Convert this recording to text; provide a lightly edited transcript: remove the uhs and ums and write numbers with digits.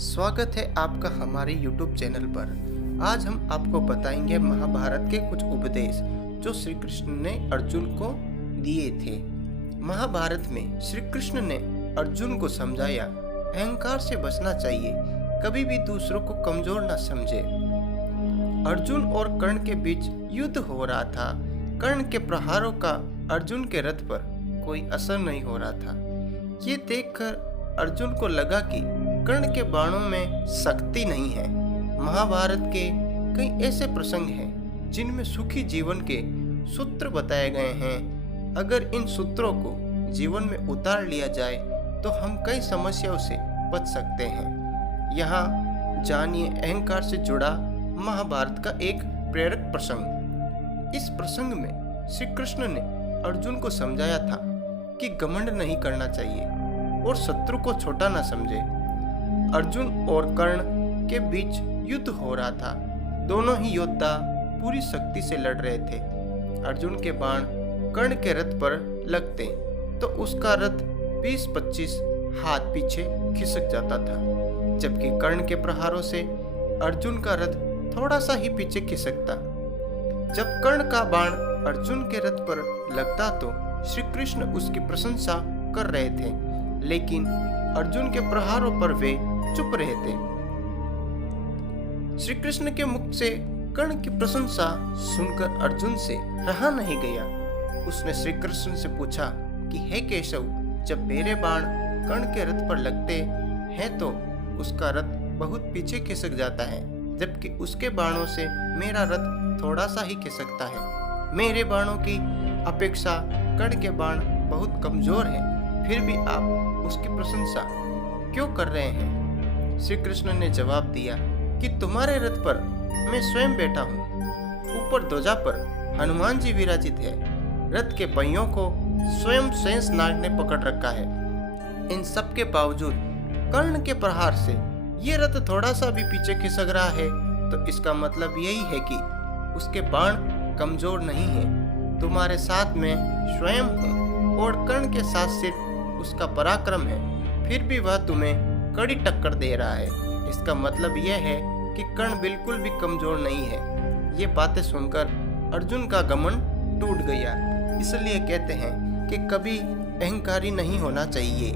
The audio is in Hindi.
स्वागत है आपका हमारे YouTube चैनल पर। आज हम आपको बताएंगे महाभारत के कुछ उपदेश जो श्री कृष्ण ने अर्जुन को दिए थे। महाभारत में श्री कृष्ण ने अर्जुन को समझाया, अहंकार से बचना चाहिए, कभी भी दूसरों को कमजोर न समझे। अर्जुन और कर्ण के बीच युद्ध हो रहा था। कर्ण के प्रहारों का अर्जुन के रथ पर कोई असर नहीं हो रहा था। ये देखकर अर्जुन को लगा कि कर्ण के बाणों में शक्ति नहीं है। महाभारत के कई ऐसे प्रसंग हैं जिनमें सुखी जीवन के सूत्र बताए गए हैं। अगर इन सूत्रों को जीवन में उतार लिया जाए तो हम कई समस्याओं से बच सकते हैं। यहाँ जानिए अहंकार से जुड़ा महाभारत का एक प्रेरक प्रसंग। इस प्रसंग में श्री कृष्ण ने अर्जुन को समझाया था कि घमंड नहीं करना चाहिए और शत्रु को छोटा न समझे। अर्जुन और कर्ण के बीच युद्ध हो रहा था। दोनों ही योद्धा पूरी शक्ति से लड़ रहे थे। अर्जुन के बाण कर्ण के रथ पर लगते तो उसका रथ 20-25 हाथ पीछे खिसक जाता था, जबकि कर्ण के प्रहारों से अर्जुन का रथ थोड़ा सा ही पीछे खिसकता। जब कर्ण का बाण अर्जुन के रथ पर लगता तो श्री कृष्ण उसकी प्रशंसा कर रहे थे, लेकिन अर्जुन के प्रहारों पर वे चुप रहे थे। श्री कृष्ण के मुख से कर्ण की प्रशंसा सुनकर अर्जुन से रहा नहीं गया। उसने श्री कृष्ण से पूछा कि हे केशव, जब मेरे बाण कर्ण के रथ पर लगते हैं तो उसका रथ बहुत पीछे खिसक जाता है, जबकि उसके बाणों से मेरा रथ थोड़ा सा ही खिसकता है। मेरे बाणों की अपेक्षा कर्ण के बाण बहुत कमजोर हैं, फिर भी आप उसकी प्रशंसा क्यों कर रहे हैं? श्री कृष्ण ने जवाब दिया कि तुम्हारे रथ पर मैं स्वयं बैठा हूँ। ऊपर ध्वजा पर हनुमान जी विराजित है। रथ के पहियों को स्वयं शेषनाग ने पकड़ रखा है। इन सब के बावजूद कर्ण के प्रहार से ये रथ थोड़ा सा भी पीछे खिसक रहा है, तो इसका मतलब यही है कि उसके बाण कमजोर नहीं है। तुम्हारे साथ में स्वयं हूँ और कर्ण के साथ सिर्फ उसका पराक्रम है, फिर भी वह तुम्हें कड़ी टक्कर दे रहा है। इसका मतलब यह है कि कर्ण बिल्कुल भी कमजोर नहीं है। ये बातें सुनकर अर्जुन का घमंड टूट गया। इसलिए कहते हैं कि कभी अहंकारी नहीं होना चाहिए।